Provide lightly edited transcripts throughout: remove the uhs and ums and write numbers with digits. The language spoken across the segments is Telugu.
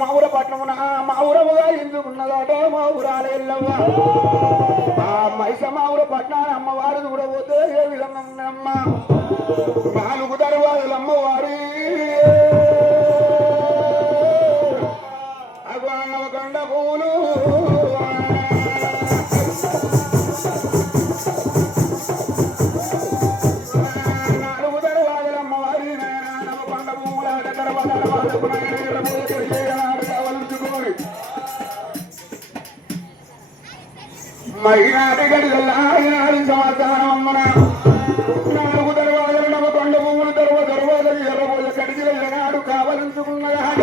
మావుర పట్నమున మావురముగా ఎందుకున్నదాట మా ఊరాలే ఎల్లవ్వ ఆ మైసమావుర పట్నాన్ని అమ్మవారు చూడబోతే ఏ విధంగా ఉన్నమ్మ 4 దర్వాజలు అమ్మవారి అగవకొండ పూలు మహిళాది గడిగల్లాది సమాధానం అమ్మన 4 దర్వాజలు నమ్మకొండ పువ్వులు దర్వాజలు ఎర్రబోయ కడిగిల ఎనాడు కావలించుకున్నదాట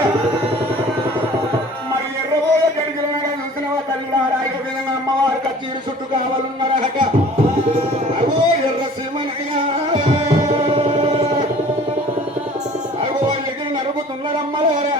మరి ఎర్రబోయ కడిగిల చూసినవా తల్లిడారా ఈ విధంగా అమ్మవారి కచ్చీరు చుట్టూ కావాలన్నారట అగో ఎర్ర సీమనయ్యా అగో ఎగిరి నరుకుతున్నారమ్మలారా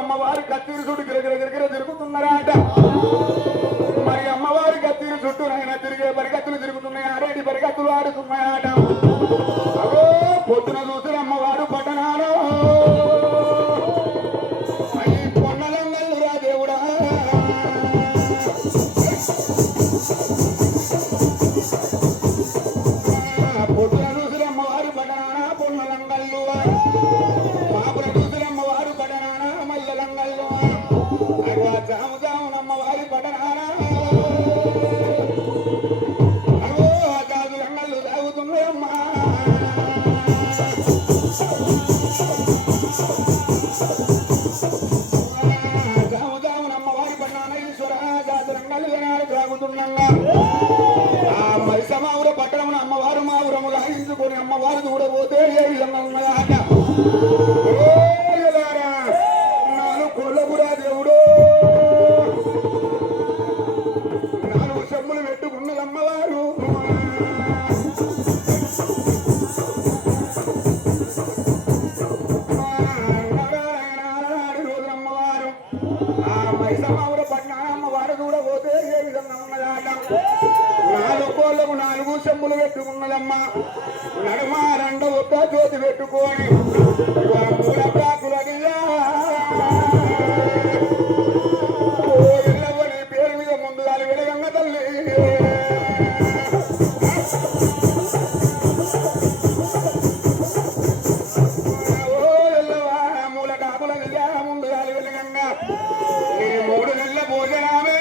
అమ్మవారి కత్తిరి చుట్టూ గిరగిర తిరుగుతున్నారాట మరి అమ్మవారి కత్తిరి చుట్టూ ఆయన తిరిగే పరిగెత్తులు తిరుగుతున్నాయి ఆరేడి పరిగెత్తులు ఆడుతున్నాయాట అగో పొద్దున చూసిన అమ్మవారు పట్టణాలు పొన్నలంగల్లురా దేవుడా పొద్దున చూసిన అమ్మవారు పట్టణాన పొన్నలంగల్లు మాపుల చూసిన అమ్మవారు పట్టణాన మల్లలంగల్లు అగో జాము జామునమ్మవారి పట్టణాన అగో కాదు రంగళ్ళు తాగుతున్నాయమ్మా జాము జామునమ్మవారి పట్టణాన ఈశ్వర కాదు రంగళ్ళు జనాలు తాగుతుండగా ఆ మైసమావుర పట్టణమున అమ్మవారు మావురముగా ఎంచుకొని అమ్మవారు చూడబోతే ఏ విధంగా ఉన్నదాట కొల్లపురా దేవుడు 4 చెమ్ములు పెట్టుకున్నదమ్మవారు రోజునమ్మవారు ఆ మైసమావుర పట్నాన అమ్మవారు చూడబోతే ఏ విధంగా ఉన్నదాట 4 కోళ్ళకు 4 చెమ్ములు పెట్టుకున్నదమ్మ నడుమ 2 ఒక్క జ్యోతి పెట్టుకొని మూల ప్రాకులనియా పేరు మీద ముందు దాని వెలగంగ తల్లి ఓ ఎల్లవా మూల కాకులనియా ముందు దాని వెలగంగ నీ 3 నెలల భోజనామే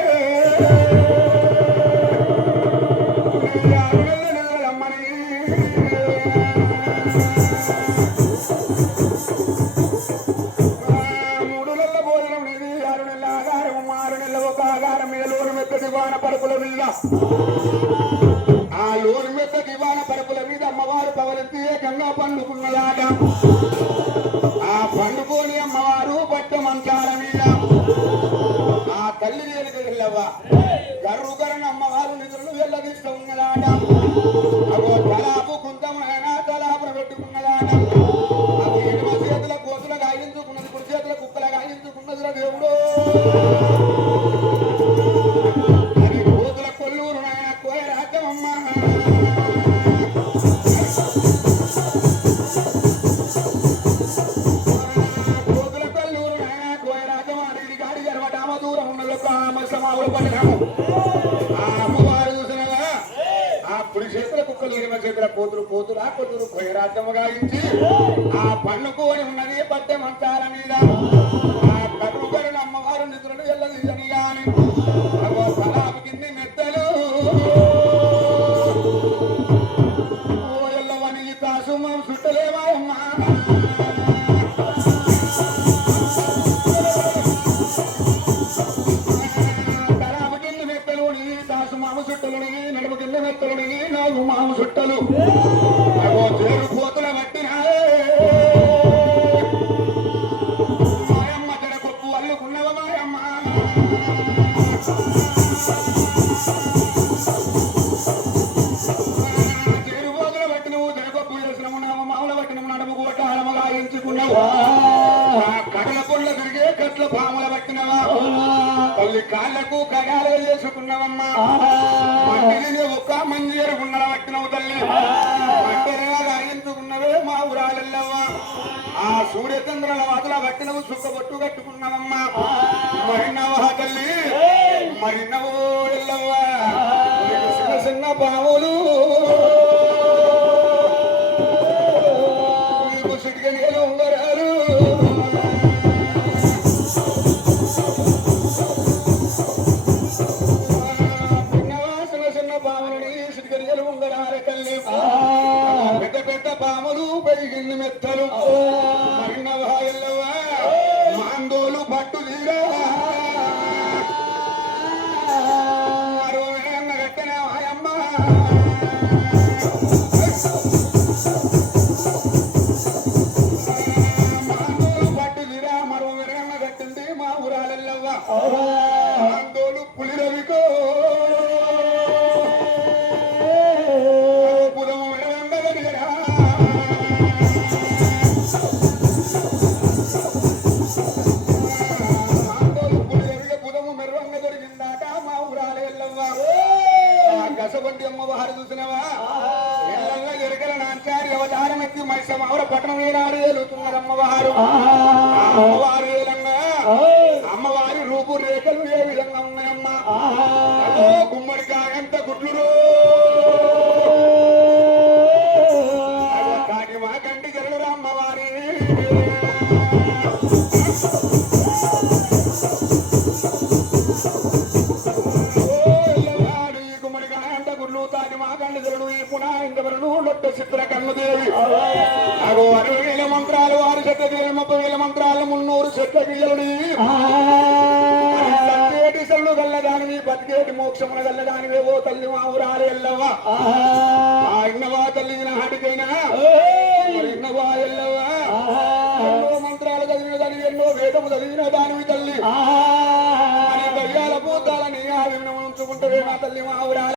6 నెలల అమ్మని 3 నెలల భోజనం నీది 6 నెలల ఆగారం 6 నెలల ఒక ఆగారం మీద లోను మెత్త దివాన పరుపుల మీద ఆ లోను మెత్త దివాన పరుపుల మీద అమ్మవారు పవరెత్తి ఏకంగా పండుకున్నదాట ఆ పండుకొని అమ్మవారు పట్ట మంచాల మీద ఆ తల్లి దేనికి వెళ్ళవా గర్రుగరని అమ్మవారు నిధులు వెళ్ళదీస్తూ ఉన్నదాట అగో తలాపు కుంతమైనా తలాపున పెట్టుకున్నదాట అవి ఎడమ చేతుల కోతుల గాయించుకున్నది కుడి చేతుల కుక్కల గాయించుకున్నదిరా దేవుడు అది కోతుల కొల్లూరు నాయన కోయ రాజ్యమమ్మ కోతుల కొల్లూరు నాయన కోయ రాజ్యం అది గాడి జరవటామ దూరం ఉన్నది ఒక మైసమావుర పట్టణము ఆ అమ్మవారు చూసినగా ఆ కుడి చేతుల కుక్కలు ఎడమ చేతుల కోతులు ఆ కొల్లూరు కోయ రాజ్యము గాయించి ఆ పండుకోని ఉన్నది పట్టె మంచాల మీద ఆ కర్రుగరుని అమ్మవారు నిధులను వెళ్ళదీయని గాని అగో తలాపు కింది మెత్తలు ఓ ఎల్లవని కాసుమం చుట్టలేవాయమ్మా తలాపు కింది మెత్తలుని కాసుమాము చుట్టలుని నడుము కింది మెత్తలుని 4 మాము చుట్టలు అగో తేరు కోతుల పట్టినాయే పట్టిన నడుముకు ఒక అలమగా ఎంచుకున్నావు కడల పొండ్ల తిరిగే కట్ల పాముల పట్టినవా తల్లి కాళ్లకు కగాలు చేసుకున్నావమ్మా మంటిని ఒక్క మంజీరు గుండల పట్టినవు తల్లి మంటగా ఎంచుకున్నవే మా ఊరాలెల్లవ్వా ఆ సూర్యచంద్రుల వాదుల పట్టినవు సుక్కబొట్టు కట్టుకున్నావమ్మా మరినవా తల్లి మరినవో ఎల్లవ్వా చిన్న చిన్న పాములు నీకు సిటికలు ఉంగరాలు చిన్న చిన్న పాములని సిటికలు ఉంగరాలు తల్లి పెద్ద పెద్ద పాములు పెరిగింది మెత్తలు మరినవా ఎల్లవ్వా మాందోలు పట్టు తీరా ఆందోళన పులిరవికో పుదము వెండగడిగరా ఆందోళన పులిరవిక పుదము మెరువంగ దొరికిందాట మా ఊరాలే ఎల్లవ్వా గసబండి అమ్మవారు చూసినవా ఎల్లంగా ఎరగల నాంచారి అవతారం ఎత్తి మైసమావర పట్టణం ఏనాడు ఏలుతున్నారు అమ్మవారు అమ్మవారు ఏలంగా అమ్మవారి రూపు రేఖలు ఏ విధంగా ఉన్నాయమ్మా గుమ్మడికాయ ఎంత గుడ్లు కాటి మా కంటి జరుగురు అమ్మవారి గుమ్మడికాయ అంత గుడ్లు తాటి మా కంటి జరుడు ఈ పునా ఇంకవరను లొట్ట చిత్ర కన్నుదేవి అగో 60,000 మంత్రాలు 6 చెట్ల 30,000 మంత్రాలు 300 చెట్ల గియ్యలుడి సత్యేటిసలు గల్లదానివి బతికేటి మోక్షమున గల్లదానివేవో తల్లి మా ఊరాలు ఎల్లవ్వా ఇన్నవా తల్లి నాటికైనా ఇన్నవా ఎల్లవ్వా ఎన్నో మంత్రాలు చదివిన దానివి ఎన్నో వేదము చదివిన దానివి తల్లి దయ్యాల పూతాలని ఆ వినం ఉంచుకుంటే మా తల్లి మా ఊరాలు